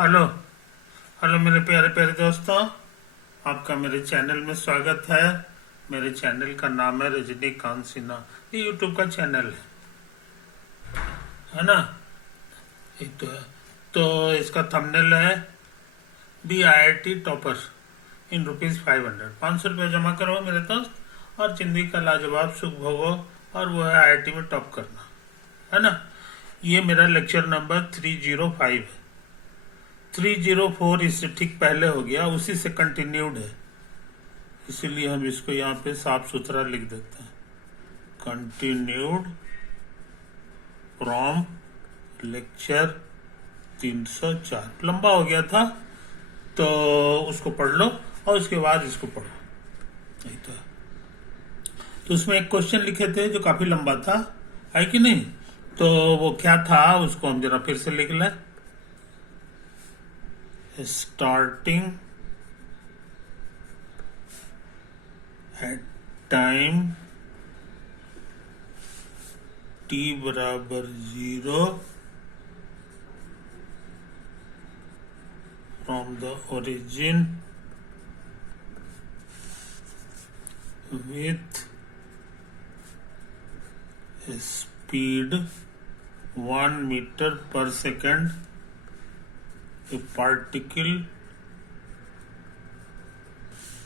Hello. Hello मेरे प्यारे प्यारे दोस्तों, आपका मेरे चैनल में स्वागत है। मेरे चैनल का नाम है रजनीकांत सिन्हा। ये यूट्यूब का चैनल है ना। ये तो है। तो इसका थंबनेल है B I I T topper in ₹500। 500 रुपये जमा करो मेरे दोस्त और जिंदगी का लाजवाब सुख भोगो। और वो है IIT में टॉप करना, है ना। ये मेरा लेक्चर नंबर 305 है। 304 इससे ठीक पहले हो गया, उसी से कंटिन्यूड है, इसीलिए हम इसको यहाँ पे साफ सुथरा लिख देते हैं। Continued from lecture 304। लंबा हो गया था तो उसको पढ़ लो और उसके बाद इसको पढ़ो। नहीं तो उसमें एक क्वेश्चन लिखे थे जो काफी लंबा था, है कि नहीं। तो वो क्या था उसको हम जरा फिर से लिख लें। Starting at time t बराबर 0 from the origin with a speed 1 meter per second, a particle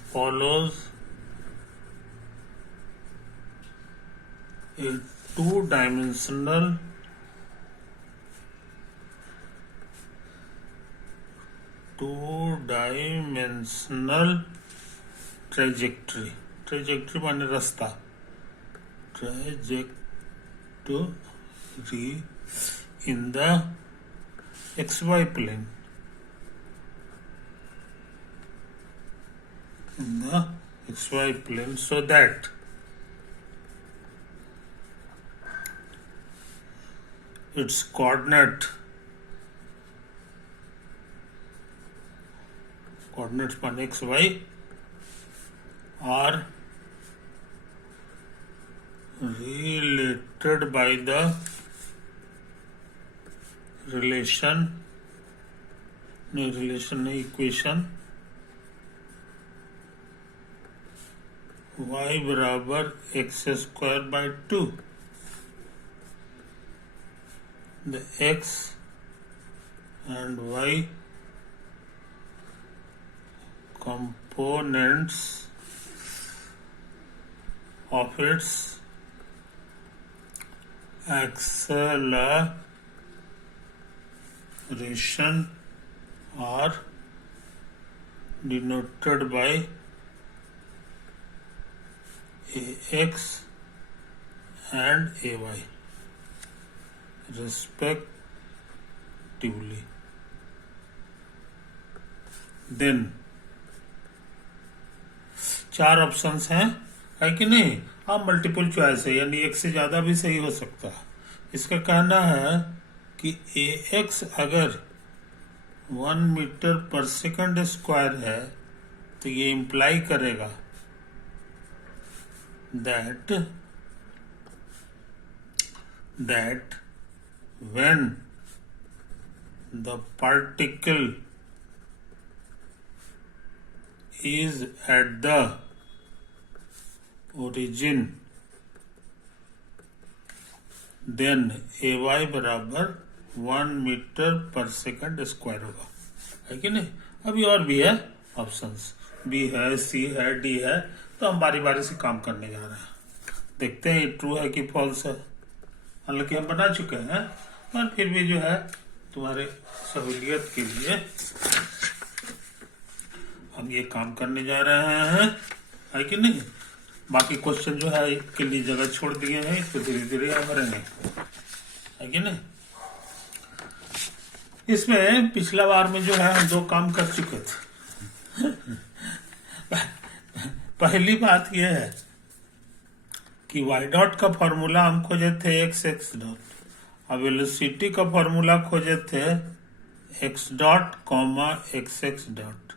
follows a two-dimensional trajectory. Trajectory माने रास्ता, trajectory in the XY plane. In the XY plane, so that its coordinates मान XY are related by the equation y बराबर x² by 2। The x and y components of its acceleration are denoted by ax and ay respectively. Then 4 options हैं, है कि नहीं। अब multiple choice है, यानी एक से ज्यादा भी सही हो सकता है। इसका कहना है कि ax अगर 1 मीटर पर सेकंड स्क्वायर है तो ये इंप्लाई करेगा that when the particle is at the origin, then ay बराबर 1 मीटर पर सेकंड स्क्वायर होगा, है कि नहीं। अभी और भी है ऑप्शंस, बी है, सी है, डी है। तो हम बारी बारी से काम करने जा रहे हैं, देखते हैं ट्रू है कि फॉल्स है। हालांकि हम बना चुके हैं, पर फिर भी जो है तुम्हारे सहूलियत के लिए हम ये काम करने जा रहे हैं, है कि नहीं। बाकी क्वेश्चन जो है के लिए जगह छोड़ दिए हैं, इसको धीरे धीरे हम भरेंगे, है कि नहीं। इसमें पिछला बार में जो है हम 2 काम कर चुके थे। पहली बात यह है कि y डॉट का फॉर्मूला हम खोजे थे x डॉट, और वेलोसिटी का फॉर्मूला खोजे थे x dot comma x dot,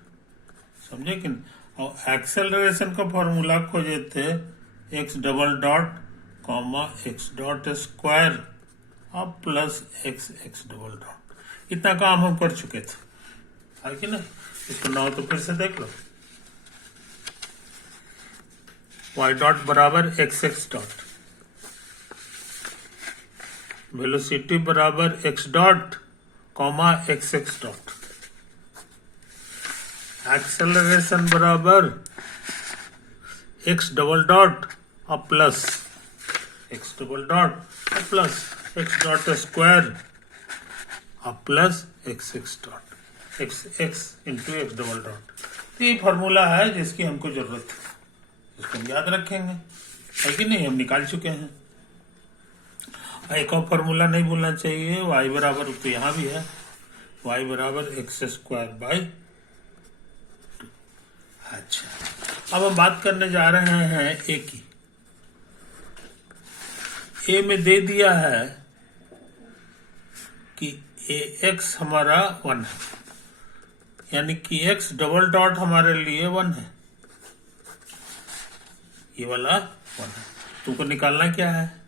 समझे कि नहीं। और एक्सेलरेशन का फॉर्मूला खोजे थे x double dot comma x dot square और प्लस x डबल डॉट। इतना काम हम कर चुके थे, है कि नहीं? इसको ना हो तो फिर से देख लो, y डॉट बराबर xx डॉट, वेलोसिटी बराबर x dot comma xx dot, acceleration बराबर x डबल डॉट और प्लस x डबल डॉट और प्लस x डॉट स्क्वायर और plus x dot x into x double dot. तो ये फॉर्मूला है जिसकी हमको जरूरत है, इसको हम याद रखेंगे, है कि नहीं? हम निकाल चुके हैं। एक और फॉर्मूला नहीं भूलना चाहिए, y बराबर, तो यहाँ भी है, y बराबर एक्स स्क्वायर बाई 2। अच्छा, अब हम बात करने जा रहे हैं a की। a में दे दिया है कि ax हमारा 1 है, यानी कि x डबल डॉट हमारे लिए 1 है, ये वाला 1 है। तुमको निकालना क्या है?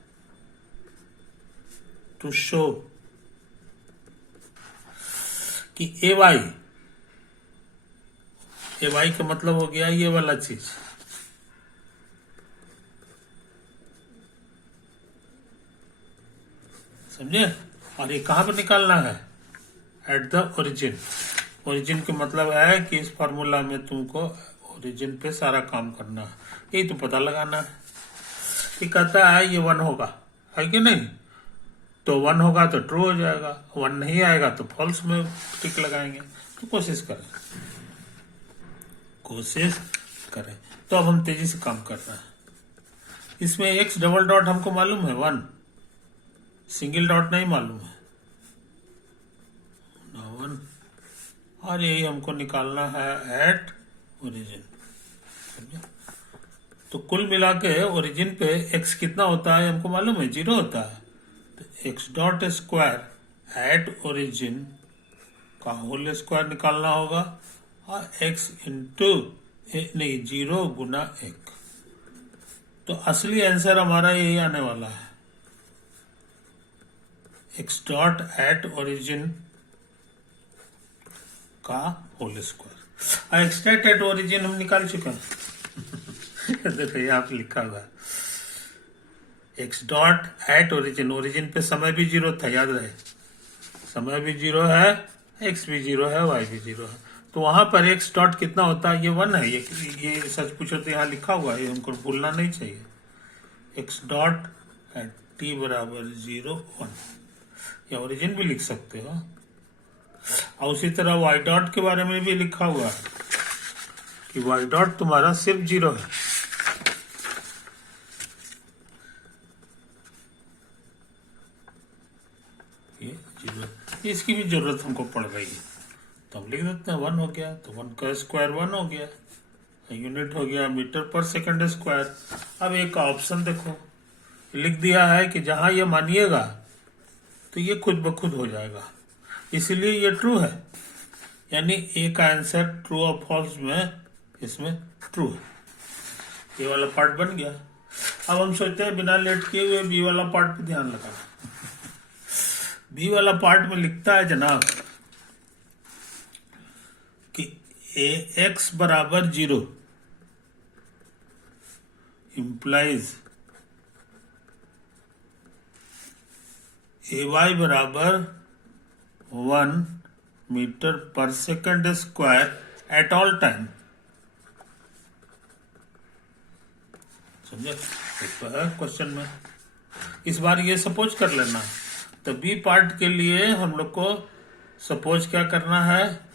टू शो कि ए वाई का मतलब हो गया ये वाला चीज, समझे? और ये कहां पर निकालना है? At the origin. ओरिजिन का मतलब है कि इस फॉर्मूला में तुमको ओरिजिन पे सारा काम करना है, यही तो पता लगाना है। ये कहता है ये 1 होगा, है कि नहीं? तो 1 होगा तो ट्रू हो जाएगा, 1 नहीं आएगा तो फॉल्स में टिक लगाएंगे। तो कोशिश करें। तो अब हम तेजी से काम कर रहे हैं। इसमें एक्स डबल डॉट हमको मालूम है 1, सिंगल डॉट नहीं मालूम है, 1, और यही हमको निकालना है एट ओरिजिन। तो कुल मिला के ओरिजिन पे एक्स कितना होता है हमको मालूम है, 0 होता है। तो x dot square at origin का होल स्क्वायर निकालना होगा, और एक्स इंटू नहीं 0 गुना 1। तो असली आंसर हमारा यही आने वाला है, एक्स डॉट एट ओरिजिन का होल स्क्वायर। और एक्स डॉट एट ओरिजिन हम निकाल चुके हैं देखो यहाँ पे लिखा हुआ है x dot at origin. Origin पे समय भी 0 था, याद रहे, समय भी 0 है, एक्स भी 0 है, वाई भी 0 है। तो वहां पर एक्स डॉट कितना होता है? ये 1 है। ये सच पूछो तो यहाँ लिखा हुआ है, हमको भूलना नहीं चाहिए। एक्स डॉट एट टी बराबर 0 1, या ओरिजिन भी लिख सकते हो। और उसी तरह वाई डॉट के बारे में भी लिखा हुआ है कि वाई डॉट तुम्हारा सिर्फ 0 है। ये 0, इसकी भी जरूरत हमको पड़ रही है, तो हम लिख देते हैं 1 हो गया, तो 1 का स्क्वायर 1 हो गया, यूनिट हो गया मीटर पर सेकंड स्क्वायर। अब एक ऑप्शन देखो, लिख दिया है कि जहां ये मानिएगा तो ये खुद ब खुद हो जाएगा, इसलिए ये ट्रू है, यानी ए का आंसर ट्रू और फॉल्स में इसमें ट्रू है। ये वाला पार्ट बन गया। अब हम सोचते हैं बिना लेट किए हुए बी वाला पार्ट पे ध्यान लगाना। बी वाला पार्ट में लिखता है जनाब कि ए एक्स बराबर 0 इंप्लाइज ए वाई बराबर 1 मीटर पर second square at all time. समझे? क्वेश्चन में इस बार ये सपोज कर लेना। तो बी पार्ट के लिए हम लोग को सपोज क्या करना है?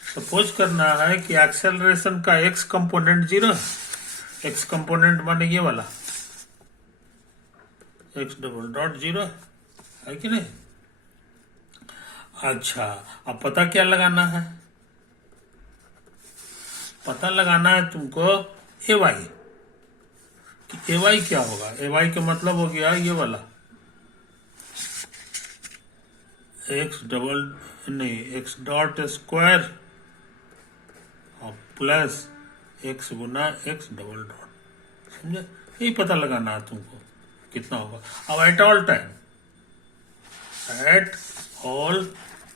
सपोज करना है कि एक्सेलरेशन का एक्स कंपोनेंट 0 है। एक्स कंपोनेंट माने ये वाला एक्स डबल डॉट 0 है कि नहीं? अच्छा, अब पता क्या लगाना है? पता लगाना है तुमको ए वाई, कि ए वाई क्या होगा। ए वाई का मतलब हो गया ये वाला एक्स डबल नहीं एक्स डॉट स्क्वायर और प्लस एक्स गुना एक्स डबल डॉट। समझे? यही पता लगाना है तुमको कितना होगा। अब एट ऑल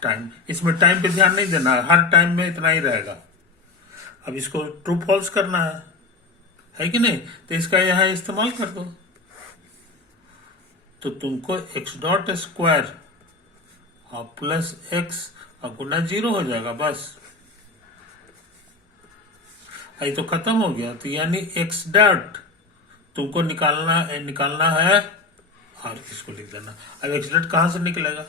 टाइम, इसमें टाइम पे ध्यान नहीं देना, हर टाइम में इतना ही रहेगा। अब इसको ट्रू फॉल्स करना है कि नहीं, तो इसका यहाँ इस्तेमाल कर दो। तो तुमको एक्स डॉट स्क्वायर और प्लस एक्स और गुना 0 हो जाएगा, बस ये तो खत्म हो गया। तो यानी एक्स डॉट तुमको निकालना है, और इसको लिख देना। अब एक्स डॉट कहाँ से निकलेगा,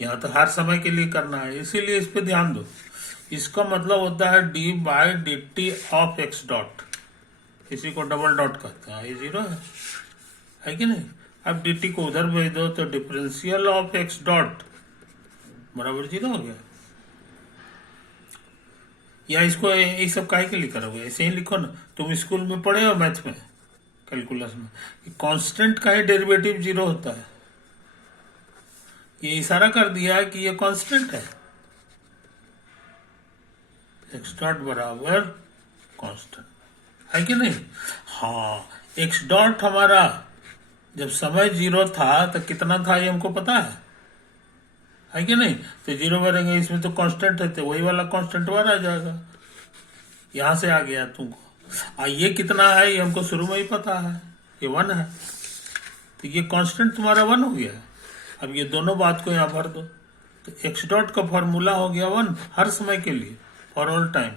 यहाँ तो हर समय के लिए करना है, इसीलिए इस पे ध्यान दो। इसका मतलब होता है D by D T of x dot, इसी को डबल डॉट कहते हैं, ये 0 है कि नहीं। अब डी टी को उधर भेज दो तो डिफरेंशियल ऑफ एक्स डॉट बराबर 0 हो गया। या इसको ये सब काहे के लिए करोगे, ऐसे ही लिखो ना। तुम स्कूल में पढ़े हो मैथ में, कैलकुलस में, कांस्टेंट का ही डेरिवेटिव 0 होता है। ये इशारा कर दिया कि ये कांस्टेंट है, एक्स डॉट बराबर कांस्टेंट, है कि नहीं। हाँ, एक्स डॉट हमारा जब समय 0 था तो कितना था ये हमको पता है कि नहीं। तो 0 भरेंगे, इसमें तो कांस्टेंट है, तो वही वाला कांस्टेंट आ जाएगा, यहां से आ गया तुमको। ये कितना है ये हमको शुरू में ही पता है, ये 1 है, तो ये कांस्टेंट तुम्हारा 1 हो गया। अब ये दोनों बात को यहाँ भर दो, तो एक्स डॉट का फॉर्मूला हो गया 1 हर समय के लिए, फॉर ऑल टाइम,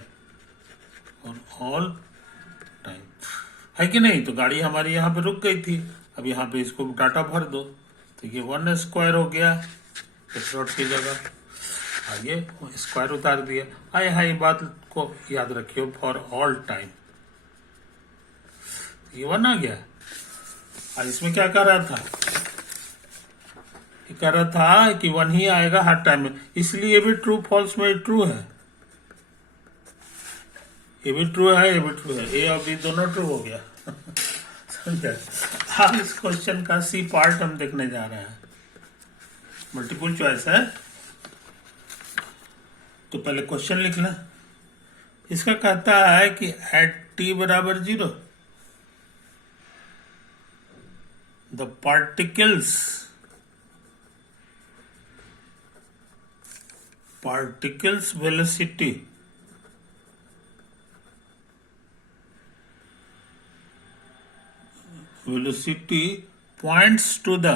है कि नहीं। तो गाड़ी हमारी यहाँ पे रुक गई थी, अब यहाँ पे इसको डाटा भर दो, तो ये 1 स्क्वायर हो गया एक्स डॉट की जगह, ये स्क्वायर उतार दिया। हाई बात को याद रखियो, फॉर ऑल टाइम, ये 1 आ गया। और इसमें क्या कर रहा था, कह रहा था कि 1 ही आएगा हर टाइम में, इसलिए ये भी ट्रू फॉल्स में ट्रू है, ये भी ट्रू है, ये भी ट्रू है, ए और बी दोनों ट्रू हो गया। समझे। अब इस क्वेश्चन का सी पार्ट हम देखने जा रहे हैं, मल्टीपल चॉइस है। तो पहले क्वेश्चन लिखना। इसका कहता है कि एट टी बराबर 0 the particles velocity points to the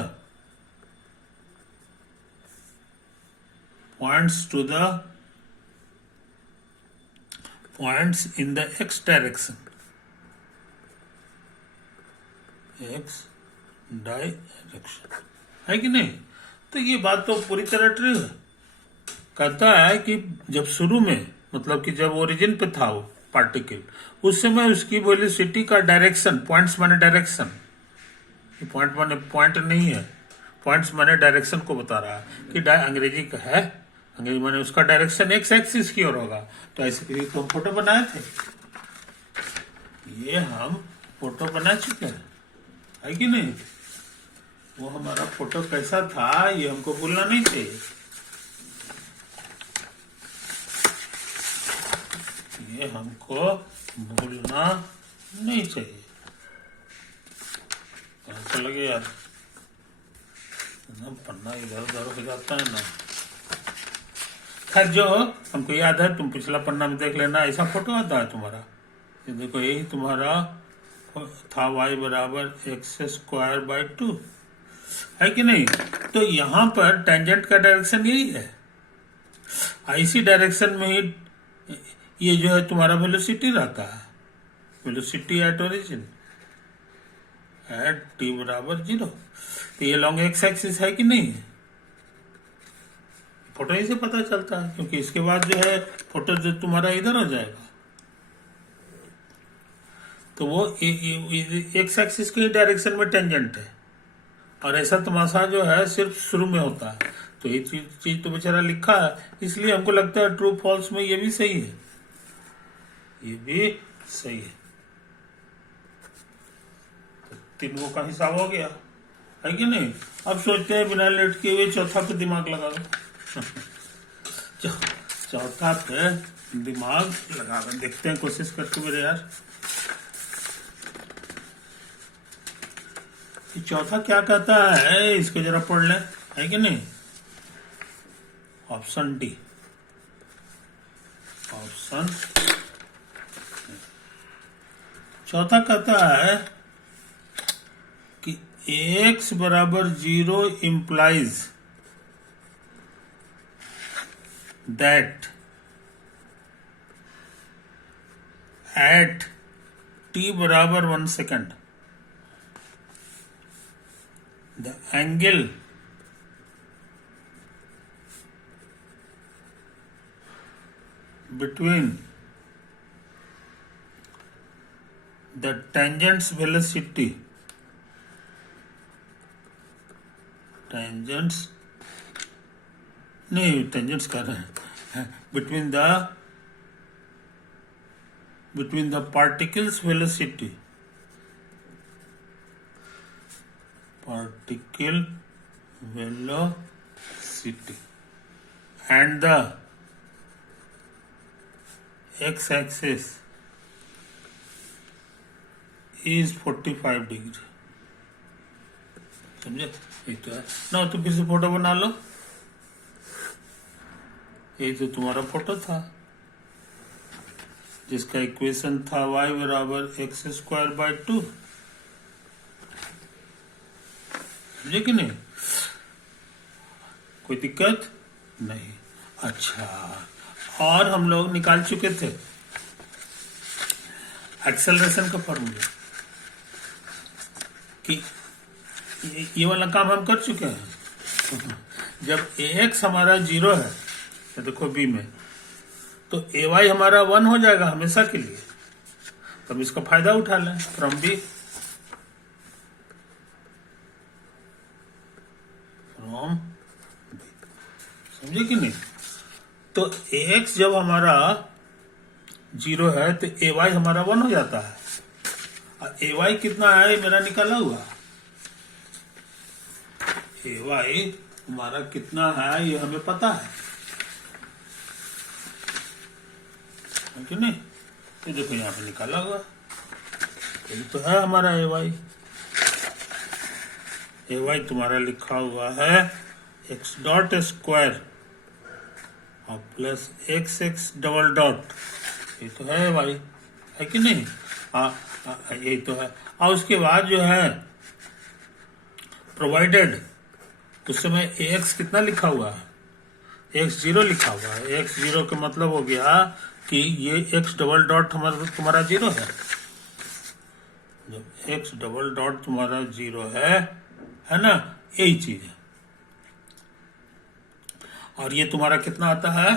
points in the x direction, है कि नहीं। तो ये बात तो पूरी तरह ट्रू है। कहता है कि जब शुरू में, मतलब कि जब ओरिजिन पे था वो पार्टिकल, उस समय उसकी वेलोसिटी का डायरेक्शन, पॉइंट्स माने डायरेक्शन, ये पॉइंट माने पॉइंट नहीं है, पॉइंट्स माने डायरेक्शन को बता रहा है कि अंग्रेजी का है, अंग्रेजी माने उसका डायरेक्शन एक्स एक्सिस की ओर होगा। तो ऐसे के लिए तो हम फोटो बनाए थे, ये हम फोटो बना चुके हैं, है कि नहीं। वो हमारा फोटो कैसा था ये हमको भूलना नहीं चाहिए, ये हमको भूलना नहीं चाहिए। कैसा लगे यार, पन्ना इधर उधर हो जाता है ना। खैर जो हमको याद है, तुम पिछला पन्ना में देख लेना, ऐसा फोटो आता है तुम्हारा। ये देखो, यही तुम्हारा था, y बराबर एक्स स्क्वायर बाई 2, है कि नहीं। तो यहाँ पर टेंजेंट का डायरेक्शन यही है, इसी डायरेक्शन में ही ये जो है तुम्हारा वेलोसिटी रहता है, velocity at origin at T बराबर 0। तो ये लॉन्ग एक्स एक्सिस है कि नहीं, फोटो ही से पता चलता है, क्योंकि इसके बाद जो है फोटो जो तुम्हारा इधर हो जाएगा, तो वो एक्स एक्सिस के डायरेक्शन में टेंजेंट है। और ऐसा तमाशा जो है सिर्फ शुरू में होता है। तो ये चीज तो बेचारा लिखा है, इसलिए हमको लगता है ट्रू फॉल्स में ये भी सही है, ये भी सही है। तो 3 का हिसाब हो गया, है कि नहीं। अब सोचते हैं बिना लेट किए हुए चौथा पे दिमाग लगा दो। चौथा पे दिमाग लगा दो, देखते हैं कोशिश करके मेरे यार। चौथा क्या कहता है, इसको जरा पढ़ लें, है कि नहीं। Option D, option. चौथा कहता है कि x बराबर 0 implies that at t बराबर 1 second the angle between the tangent's velocity, tangents नहीं, tangents कर रहे हैं, between the particle's velocity, particle velocity and the x-axis is 45 degree. समझे? ये तो है ना। तो फिर से फोटो बना लो। ये तो तुम्हारा फोटो था जिसका इक्वेशन था y बराबर x²/2। समझे कि नहीं? कोई दिक्कत नहीं। अच्छा, और हम लोग निकाल चुके थे एक्सेलरेशन का फॉर्मूला कि ये वाला काम हम कर चुके हैं। जब ax हमारा 0 है, तो देखो b में, तो ay हमारा 1 हो जाएगा हमेशा के लिए। तो हम इसका फायदा उठा लें फ्रॉम b, फ्रॉम b। समझे कि नहीं? तो ax जब हमारा 0 है तो ay हमारा 1 हो जाता है। और ay कितना है मेरा निकाला हुआ, ay हमारा कितना है ये हमें पता है कि नहीं? तो देखो यहाँ पे निकाला हुआ, ये तो है हमारा ay। ay तुम्हारा लिखा हुआ है x.2 और प्लस x(x)। ये तो है भाई, है कि नहीं? ये तो है। और उसके बाद जो है प्रोवाइडेड, उस समय ax कितना लिखा हुआ है, x0 लिखा हुआ है। x0 का मतलब हो गया कि ये x() तुम्हारा 0 है। जब x() तुम्हारा 0 है ना, यही चीज है। और ये तुम्हारा कितना आता है,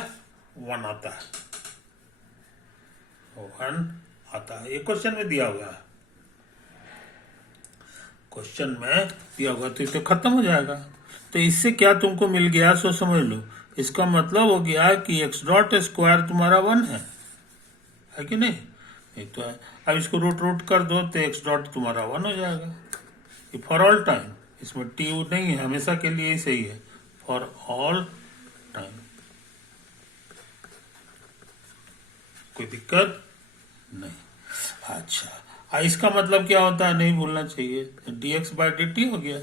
1 आता है, 1 आता है। ये क्वेश्चन में दिया हुआ है, क्वेश्चन में दिया हुआ, तो खत्म हो जाएगा। तो इससे क्या तुमको मिल गया सो समझ लो। इसका मतलब हो गया कि x.2 तुम्हारा 1 है कि नहीं? ये तो है। अब इसको रूट कर दो तो x. तुम्हारा 1 हो जाएगा। ये फॉर ऑल टाइम, इसमें टी नहीं है, हमेशा के लिए ही सही है, फॉर ऑल टाइम। कोई दिक्कत नहीं। अच्छा, इसका मतलब क्या होता है नहीं भूलना चाहिए, dx/dt हो गया।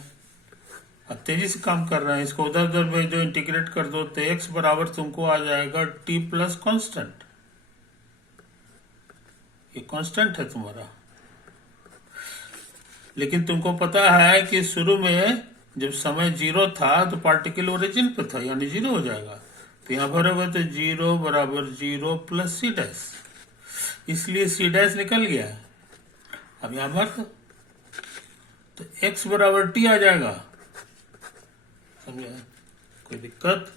अब तेजी से काम कर रहे हैं, इसको उधर उधर भेज दो, इंटीग्रेट कर दो, तो x बराबर तुमको आ जाएगा t प्लस कॉन्स्टेंट। ये कांस्टेंट है तुम्हारा। लेकिन तुमको पता है कि शुरू में जब समय 0 था तो पार्टिकल ओरिजिन पे था, यानी 0 हो जाएगा। तो यहाँ भरोगे तो 0 बराबर 0 प्लस c', इसलिए c' निकल गया है। अब यहाँ भर दो तो x बराबर t आ जाएगा। समझे? कोई दिक्कत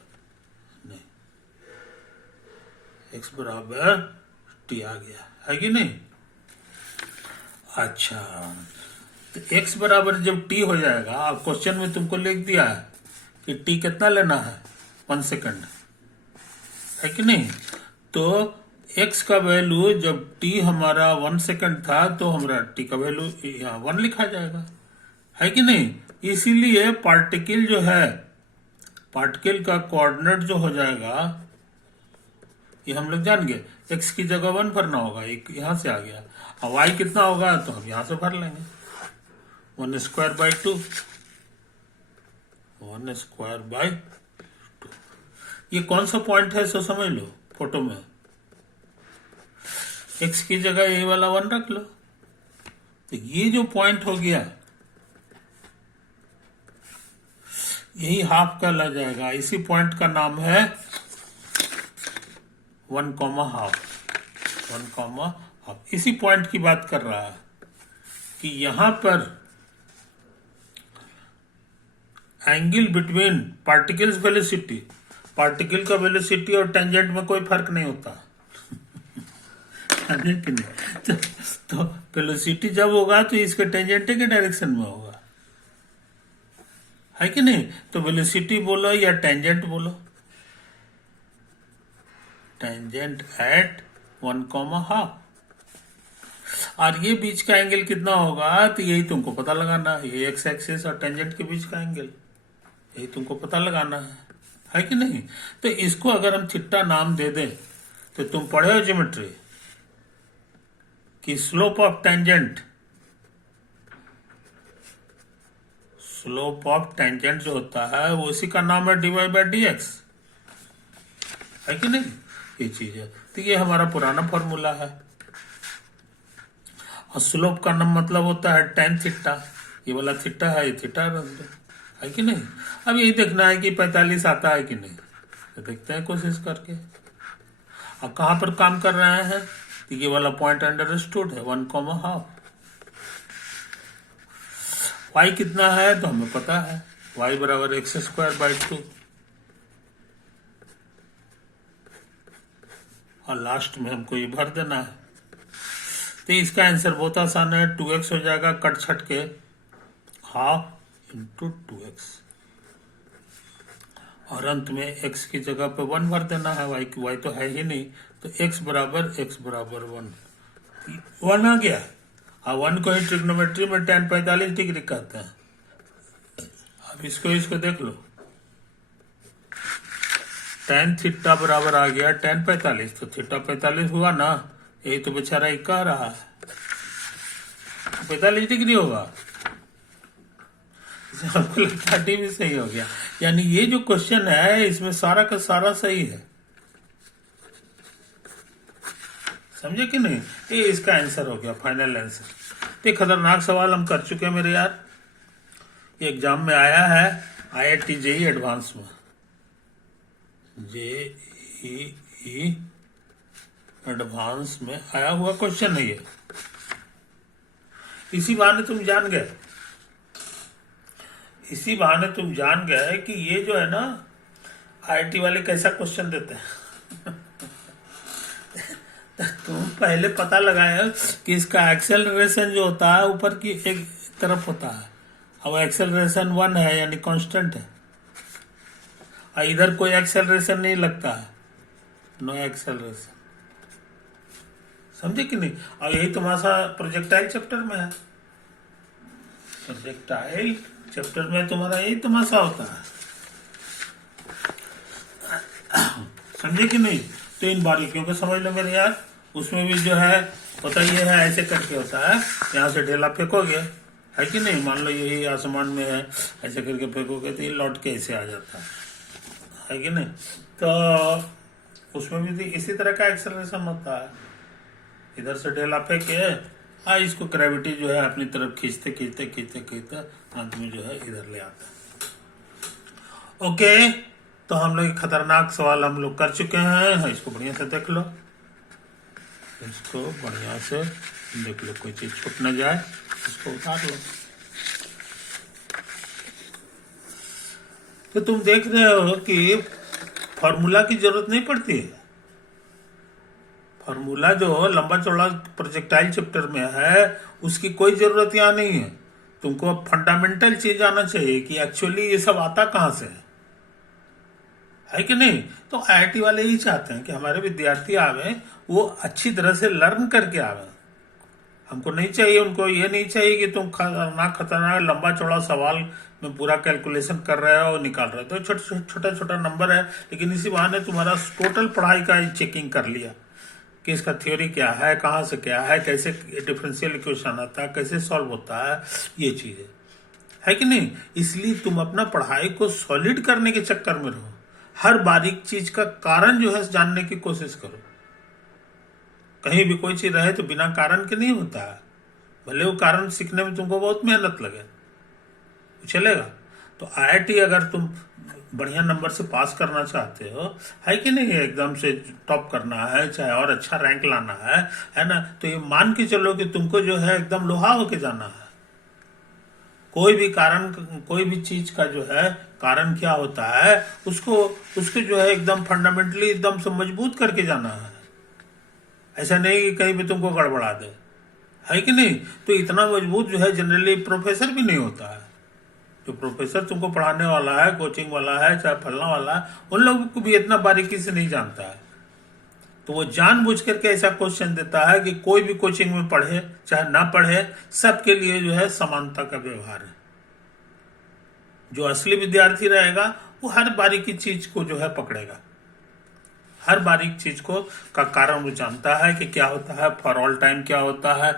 नहीं, x बराबर t आ गया, है कि नहीं? अच्छा, तो x बराबर जब t हो जाएगा, अब क्वेश्चन में तुमको लिख दिया है कि t कितना लेना है, 1 सेकंड, है कि नहीं? तो x का वैल्यू जब t हमारा 1 सेकंड था तो हमारा t का वैल्यू यहाँ 1 लिखा जाएगा, है कि नहीं? इसीलिए पार्टिकल जो है, पार्टिकल का कोऑर्डिनेट जो हो जाएगा, ये हम लोग जान गए, x की जगह 1 भरना होगा, एक यहाँ से आ गया। अब y कितना होगा तो हम यहाँ से भर लेंगे, 1/2, 1/2। ये कौन सा पॉइंट है सो समझ लो फोटो में। x की जगह ये वाला 1 रख लो। तो ये जो पॉइंट हो गया यही हाफ का लग जाएगा। इसी पॉइंट का नाम है 1 कॉमा हाफ। 1 कॉमा हाफ इसी पॉइंट की बात कर रहा है कि यहां पर angle between particles velocity, particle का वेलोसिटी और टेंजेंट में कोई फर्क नहीं होता कि नहीं। तो वेलोसिटी जब होगा तो इसके टेंजेंट के डायरेक्शन में होगा, है कि नहीं। तो वेलोसिटी बोलो या टेंजेंट बोलो, टेंजेंट एट 1 कॉमा हाफ। और ये बीच का एंगल कितना होगा तो यही तुमको पता लगाना है। ये एक्स एक्सिस और टेंजेंट के बीच का एंगल यही तुमको पता लगाना है कि नहीं। तो इसको अगर हम थीटा नाम दे दें तो तुम पढ़े हो ज्योमेट्री कि slope of tangent, slope of tangent जो होता है वो उसी का नाम है dy बाई डी एक्स, है कि नहीं। ये चीज है। तो ये हमारा पुराना फॉर्मूला है। और स्लोप का नाम मतलब होता है tan थीटा। ये वाला थीटा है, ये थीटा है कि नहीं। अब यही देखना है कि 45 आता है कि नहीं, तो देखते हैं कोशिश करके। और कहां पर काम कर रहे हैं तो ये वाला पॉइंट अंडरस्टूड है 1 कॉमा हाफ। y कितना है तो हमें पता है, y बराबर एक्स स्क्वायर बाई 2। और लास्ट में हमको ये भर देना है। तो इसका आंसर बहुत आसान है, 2x हो जाएगा कट छट के हाफ इंटू 2x। और अंत में x की जगह पे 1 भर देना है, y तो है ही नहीं, तो x बराबर 1 आ गया। और 1 को ही ट्रिग्नोमेट्री में tan 45 डिग्री कहते हैं। अब इसको देख लो, tan थीटा बराबर आ गया tan 45। तो थीटा 45 हुआ ना, यही तो बेचारा ही कह रहा है 45 डिग्री होगा। आपको लगता है भी सही हो गया। यानी ये जो क्वेश्चन है इसमें सारा का सारा सही है, समझे कि नहीं। ये इसका आंसर हो गया, फाइनल आंसर। तो खतरनाक सवाल हम कर चुके हैं मेरे यार, ये एग्जाम में आया है IIT JEE एडवांस में, JEE एडवांस में आया हुआ क्वेश्चन है ये। इसी बहाने तुम जान गए कि ये जो है ना IIT वाले कैसा क्वेश्चन देते हैं। तुम पहले पता लगाए कि इसका एक्सेलरेशन जो होता है ऊपर की एक तरफ होता है, अब एक्सेलरेशन 1 है यानी कांस्टेंट है, और इधर कोई एक्सेलरेशन नहीं लगता है, नो एक्सेलरेशन, समझे कि नहीं। और यही तुम्हारा प्रोजेक्टाइल चैप्टर में है, प्रोजेक्टाइल चैप्टर में तुम्हारा यही तमाशा होता है, समझे कि नहीं। तो इन बारीकियों को समझ लो मेरे यार। उसमें भी जो है पता ये है ऐसे करके होता है, यहाँ से ढेला फेंकोगे, है कि नहीं। मान लो यही आसमान में है, ऐसे करके फेंकोगे तो ये लौट के ऐसे आ जाता है कि नहीं। तो उसमें भी इसी तरह का एक्सेलरेशन होता है, इधर से ढेला फेंके इसको ग्रेविटी जो है अपनी तरफ खींचते खींचते खींचते खींचते अंत में जो है इधर ले आता है। ओके, तो हम लोग खतरनाक सवाल हम लोग कर चुके हैं। इसको बढ़िया से देख लो, इसको बढ़िया से देख लो, कोई चीज छूट न जाए, इसको उतार लो। तो तुम देख रहे हो कि फॉर्मूला की जरूरत नहीं पड़ती है। फॉर्मूला जो लंबा चौड़ा प्रोजेक्टाइल चैप्टर में है उसकी कोई जरूरत यहाँ नहीं है। तुमको फंडामेंटल चीज आना चाहिए कि एक्चुअली ये सब आता कहाँ से है कि नहीं। तो IIT वाले ही चाहते हैं कि हमारे विद्यार्थी आवे, वो अच्छी तरह से लर्न करके आवे। हमको नहीं चाहिए, उनको ये नहीं चाहिए कि तुम खतरनाक लंबा चौड़ा सवाल में पूरा कैलकुलेशन कर रहे हो और निकाल रहे हो। तो छोटा छोटा नंबर है, लेकिन इसी बहाने तुम्हारा टोटल पढ़ाई का चेकिंग कर लिया कि इसका थ्योरी क्या है, कहाँ से क्या है, कैसे डिफरेंशियल इक्वेशन आता है, कैसे सॉल्व होता है, ये चीज है कि नहीं। इसलिए तुम अपना पढ़ाई को सॉलिड करने के चक्कर में रहो। हर बारीक चीज का कारण जो है जानने की कोशिश करो। कहीं भी कोई चीज रहे तो बिना कारण के नहीं होता है, भले वो कारण सीखने में तुमको बहुत मेहनत लगे, चलेगा। तो आईआईटी अगर तुम बढ़िया नंबर से पास करना चाहते हो, है कि नहीं, एकदम से टॉप करना है, चाहे और अच्छा रैंक लाना है ना, तो ये मान के चलो कि तुमको जो है एकदम लोहा होके जाना है। कोई भी कारण, कोई भी चीज का जो है कारण क्या होता है, उसको जो है एकदम फंडामेंटली एकदम से मजबूत करके जाना है। ऐसा नहीं कि कहीं भी तुमको गड़बड़ा दे, है कि नहीं। तो इतना मजबूत जो है जनरली प्रोफेसर भी नहीं होता है। जो प्रोफेसर तुमको पढ़ाने वाला है, कोचिंग वाला है, चाहे फलना वाला है, उन लोगों को भी इतना बारीकी से नहीं जानता है। तो वो जानबूझ करके ऐसा क्वेश्चन देता है कि कोई भी कोचिंग में पढ़े चाहे ना पढ़े, सबके लिए जो है समानता का व्यवहार है। जो असली विद्यार्थी रहेगा वो हर बारीकी चीज को जो है पकड़ेगा, हर बारीक चीज को का कारण वो जानता है कि क्या होता है, फॉर ऑल टाइम क्या होता है,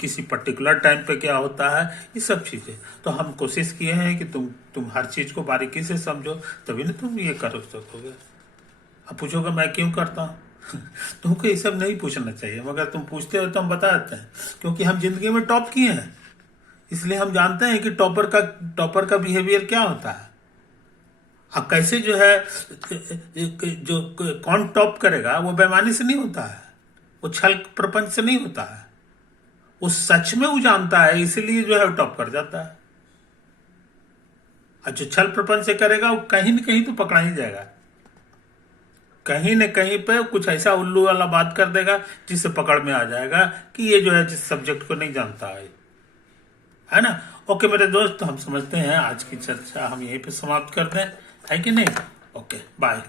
किसी पर्टिकुलर टाइम पे क्या होता है, ये सब चीजें। तो हम कोशिश किए हैं कि तुम हर चीज को बारीकी से समझो, तभी ना तुम ये कर सकोगे। अब पूछोगे मैं क्यों करता हूँ तुमको ये सब नहीं पूछना चाहिए, मगर तुम पूछते हो तो हम बता देते हैं, क्योंकि हम जिंदगी में टॉप किए हैं, इसलिए हम जानते हैं कि टॉपर का बिहेवियर क्या होता है। अब कैसे जो है, जो कौन टॉप करेगा वो बेईमानी से नहीं होता है, वो छल प्रपंच से नहीं होता है, वो सच में वो जानता है, इसीलिए जो है वो टॉप कर जाता है। और जो छल प्रपंच से करेगा वो कहीं न कहीं तो पकड़ा ही जाएगा, कहीं न कहीं पे कुछ ऐसा उल्लू वाला बात कर देगा जिससे पकड़ में आ जाएगा कि ये जो है जिस सब्जेक्ट को नहीं जानता है ना। ओके मेरे दोस्त, हम समझते हैं आज की चर्चा हम यहीं पे समाप्त करते हैं, है कि नहीं। Okay bye.